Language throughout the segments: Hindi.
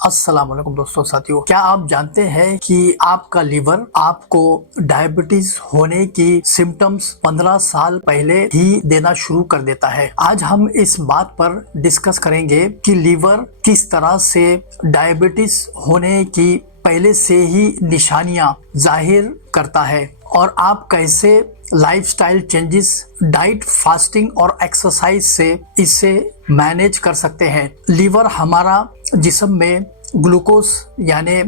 अस्सलाम वालेकुम दोस्तों साथियों, क्या आप जानते हैं कि आपका लीवर आपको डायबिटीज होने की सिम्टम्स 15 साल पहले ही देना शुरू कर देता है। आज हम इस बात पर डिस्कस करेंगे कि लीवर किस तरह से डायबिटीज होने की पहले से ही निशानियां जाहिर करता है और आप कैसे लाइफस्टाइल चेंजेस, डाइट, फास्टिंग और एक्सरसाइज से इसे मैनेज कर सकते हैं। लीवर हमारा जिस्म में ग्लूकोज यानी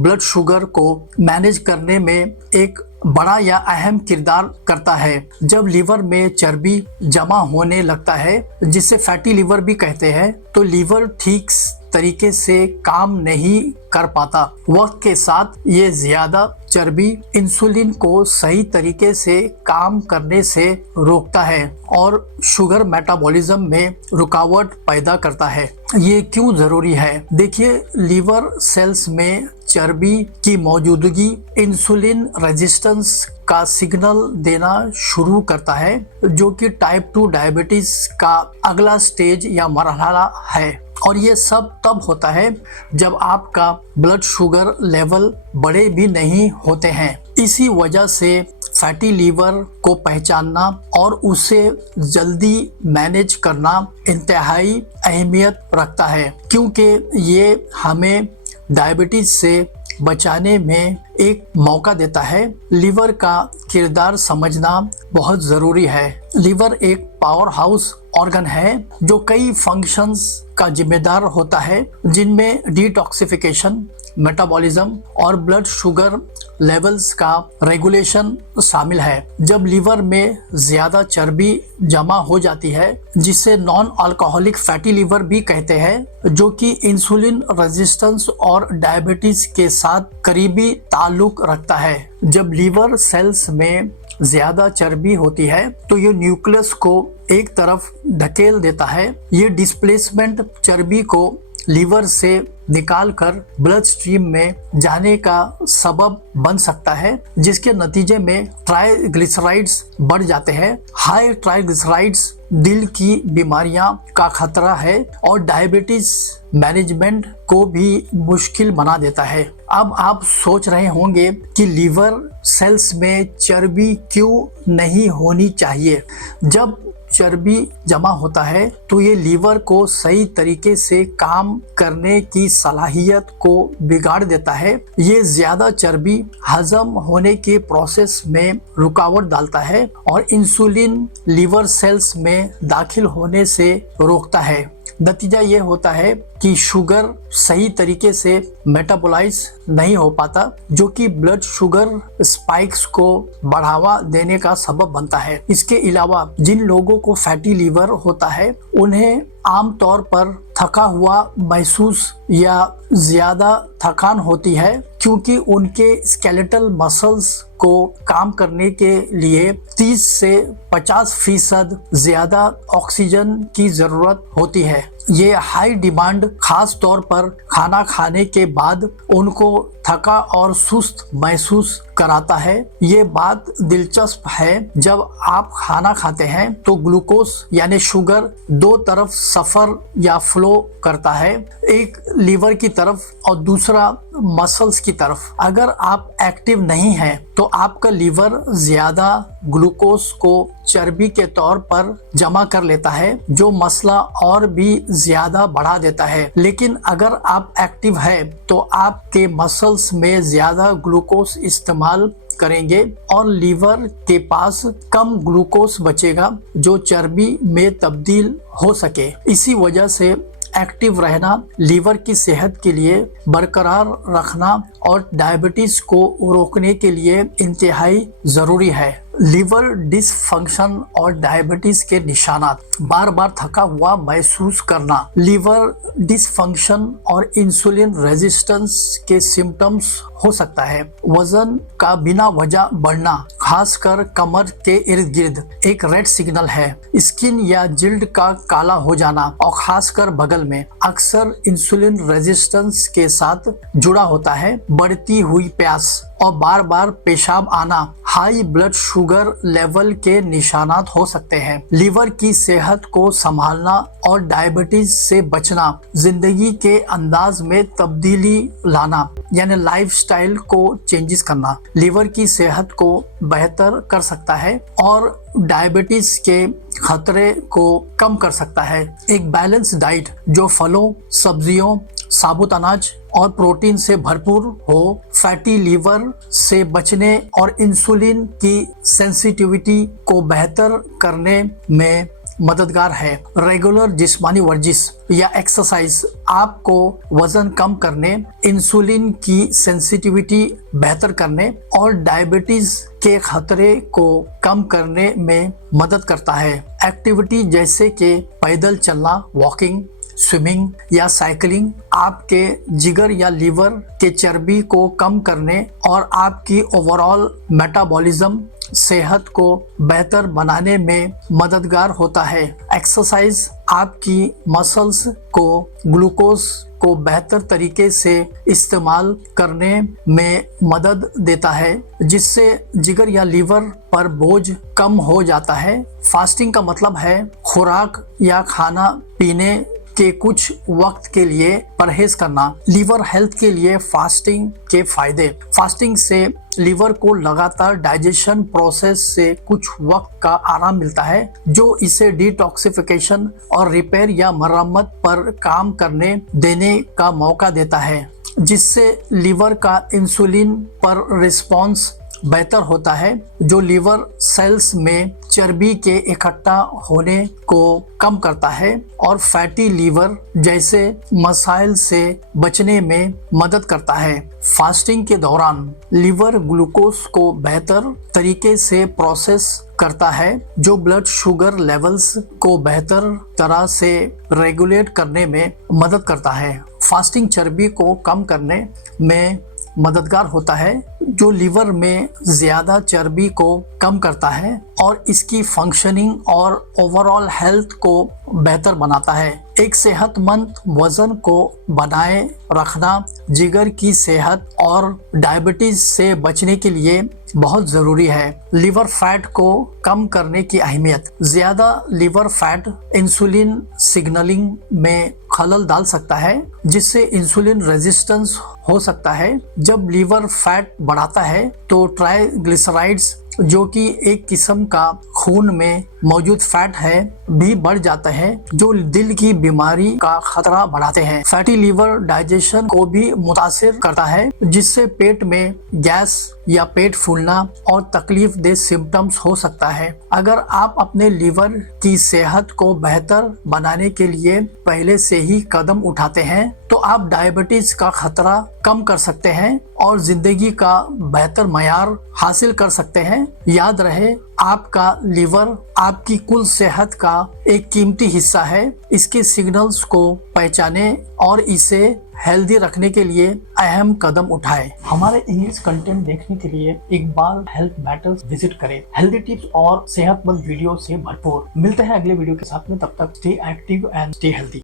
ब्लड शुगर को मैनेज करने में एक बड़ा या अहम किरदार करता है। जब लीवर में चर्बी जमा होने लगता है, जिसे फैटी लीवर भी कहते हैं, तो लीवर ठीक तरीके से काम नहीं कर पाता। वक्त के साथ ये ज्यादा चर्बी इंसुलिन को सही तरीके से काम करने से रोकता है और शुगर मेटाबॉलिज्म में रुकावट पैदा करता है। ये क्यों जरूरी है? देखिए, लीवर सेल्स में चर्बी की मौजूदगी इंसुलिन रेजिस्टेंस का सिग्नल देना शुरू करता है, जो कि टाइप 2 डायबिटीज का अगला स्टेज या मरहला है। और ये सब तब होता है जब आपका ब्लड शुगर लेवल बड़े भी नहीं होते हैं। इसी वजह से फैटी लीवर को पहचानना और उसे जल्दी मैनेज करना इंतहाई अहमियत रखता है, क्योंकि ये हमें डायबिटीज से बचाने में एक मौका देता है। लीवर का किरदार समझना बहुत ज़रूरी है। लीवर एक पावर हाउस ऑर्गन है जो कई फंक्शंस का जिम्मेदार होता है, जिनमें डिटॉक्सिफिकेशन, मेटाबॉलिज्म और ब्लड शुगर लेवल्स का रेगुलेशन शामिल है। जब लीवर में ज्यादा चर्बी जमा हो जाती है, जिसे नॉन अल्कोहलिक फैटी लीवर भी कहते हैं, जो कि इंसुलिन रेजिस्टेंस और डायबिटीज के साथ करीबी ताल्लुक रखता है। जब लीवर सेल्स में ज्यादा चर्बी होती है तो ये न्यूक्लियस को एक तरफ ढकेल देता है। ये डिस्प्लेसमेंट चर्बी को लीवर से निकालकर ब्लड स्ट्रीम में जाने का सबब बन सकता है, जिसके नतीजे में ट्राइग्लिसराइड्स बढ़ जाते हैं। हाई ट्राइग्लिसराइड्स दिल की बीमारियां का खतरा है और डायबिटीज मैनेजमेंट को भी मुश्किल बना देता है। अब आप सोच रहे होंगे कि लीवर सेल्स में चर्बी क्यों नहीं होनी चाहिए। जब चर्बी जमा होता है तो ये लीवर को सही तरीके से काम करने की सलाहियत को बिगाड़ देता है। ये ज्यादा चर्बी हजम होने के प्रोसेस में रुकावट डालता है और इंसुलिन लीवर सेल्स में दाखिल होने से रोकता है। नतीजा ये होता है कि शुगर सही तरीके से मेटाबोलाइज नहीं हो पाता, जो कि ब्लड शुगर स्पाइक्स को बढ़ावा देने का सबब बनता है। इसके अलावा जिन लोगों को फैटी लीवर होता है, उन्हें आमतौर पर थका हुआ महसूस या ज्यादा थकान होती है, क्योंकि उनके स्केलेटल मसल्स को काम करने के लिए 30 से 50% ज्यादा ऑक्सीजन की जरूरत होती है। ये हाई डिमांड खास तौर पर खाना खाने के बाद उनको थका और सुस्त महसूस कराता है। ये बात दिलचस्प है, जब आप खाना खाते हैं तो ग्लूकोज यानी शुगर दो तरफ सफर या फ्लो करता है, एक लीवर की तरफ और दूसरा मसल्स की तरफ। अगर आप एक्टिव नहीं हैं तो आपका लीवर ज्यादा ग्लूकोज को चर्बी के तौर पर जमा कर लेता है, जो मसला और भी ज्यादा बढ़ा देता है। लेकिन अगर आप एक्टिव हैं तो आपके मसल्स में ज्यादा ग्लूकोज इस्तेमाल करेंगे और लीवर के पास कम ग्लूकोज बचेगा जो चर्बी में तब्दील हो सके। इसी वजह से एक्टिव रहना लीवर की सेहत के लिए बरकरार रखना और डायबिटीज को रोकने के लिए इंतहाई जरूरी है। लीवर डिसफंक्शन और डायबिटीज के निशानात: बार बार थका हुआ महसूस करना। लीवर डिसफंक्शन और इंसुलिन रेजिस्टेंस के सिम्टम्स हो सकता है। वजन का बिना वजह बढ़ना, खासकर कमर के इर्द गिर्द, एक रेड सिग्नल है। स्किन या जिल्द का काला हो जाना और खासकर बगल में, अक्सर इंसुलिन रेजिस्टेंस के साथ जुड़ा होता है। बढ़ती हुई प्यास और बार बार पेशाब आना हाई ब्लड शुगर लेवल के निशानात हो सकते हैं। लीवर की सेहत को संभालना और डायबिटीज से बचना जिंदगी के अंदाज में तब्दीली लाना यानी लाइफस्टाइल को चेंजेस करना लीवर की सेहत को बेहतर कर सकता है और डायबिटीज के खतरे को कम कर सकता है। एक बैलेंस डाइट जो फलों, सब्जियों, साबुत अनाज और प्रोटीन से भरपूर हो, फैटी लीवर से बचने और इंसुलिन की सेंसिटिविटी को बेहतर करने में मददगार है। रेगुलर जिस्मानी वर्जिश या एक्सरसाइज आपको वजन कम करने, इंसुलिन की सेंसिटिविटी बेहतर करने और डायबिटीज के खतरे को कम करने में मदद करता है। एक्टिविटी जैसे कि पैदल चलना, वॉकिंग, स्विमिंग या साइकिलिंग आपके जिगर या लीवर के चर्बी को कम करने और आपकी ओवरऑल मेटाबॉलिज्म सेहत को बेहतर बनाने में मददगार होता है। एक्सरसाइज आपकी मसल्स को ग्लूकोज को बेहतर तरीके से इस्तेमाल करने में मदद देता है, जिससे जिगर या लीवर पर बोझ कम हो जाता है। फास्टिंग का मतलब है खुराक या खाना पीने के कुछ वक्त के लिए परहेज करना। लीवर हेल्थ के लिए फास्टिंग के फायदे। फास्टिंग से लीवर को लगातार डाइजेशन प्रोसेस से कुछ वक्त का आराम मिलता है, जो इसे डिटॉक्सिफिकेशन और रिपेयर या मरम्मत पर काम करने देने का मौका देता है, जिससे लीवर का इंसुलिन पर रिस्पॉन्स बेहतर होता है, जो लीवर सेल्स में चर्बी के इकट्ठा होने को कम करता है और फैटी लीवर जैसे मसाइल से बचने में मदद करता है। फास्टिंग के दौरान लीवर ग्लूकोज को बेहतर तरीके से प्रोसेस करता है, जो ब्लड शुगर लेवल्स को बेहतर तरह से रेगुलेट करने में मदद करता है। फास्टिंग चर्बी को कम करने में मददगार होता है, जो लीवर में ज्यादा चर्बी को कम करता है और इसकी फंक्शनिंग और ओवरऑल हेल्थ को बेहतर बनाता है। एक सेहतमंद वजन को बनाए रखना जिगर की सेहत और डायबिटीज से बचने के लिए बहुत जरूरी है। लिवर फैट को कम करने की अहमियत। ज्यादा लिवर फैट इंसुलिन सिग्नलिंग में खलल डाल सकता है, जिससे इंसुलिन रेजिस्टेंस हो सकता है। जब लीवर फैट बढ़ाता है तो ट्राइग्लिसराइड्स, जो कि एक किस्म का खून में मौजूद फैट है, भी बढ़ जाता है, जो दिल की बीमारी का खतरा बढ़ाते हैं। फैटी लीवर डाइजेशन को भी मुतासिर करता है, जिससे पेट में गैस या पेट फूलना और तकलीफ दे सिम्टम्स हो सकता है। अगर आप अपने लीवर की सेहत को बेहतर बनाने के लिए पहले से ही कदम उठाते हैं, तो आप डायबिटीज का खतरा कम कर सकते हैं और जिंदगी का बेहतर मयार हासिल कर सकते हैं। याद रहे, आपका लीवर आपकी कुल सेहत का एक कीमती हिस्सा है। इसके सिग्नल्स को पहचाने और इसे हेल्दी रखने के लिए अहम कदम उठाएं। हमारे इंग्लिश कंटेंट देखने के लिए इकबाल हेल्थ मैटर्स विजिट करें। हेल्दी टिप्स और सेहतमंद वीडियो से भरपूर। मिलते हैं अगले वीडियो के साथ में, तब तक stay active and stay healthy.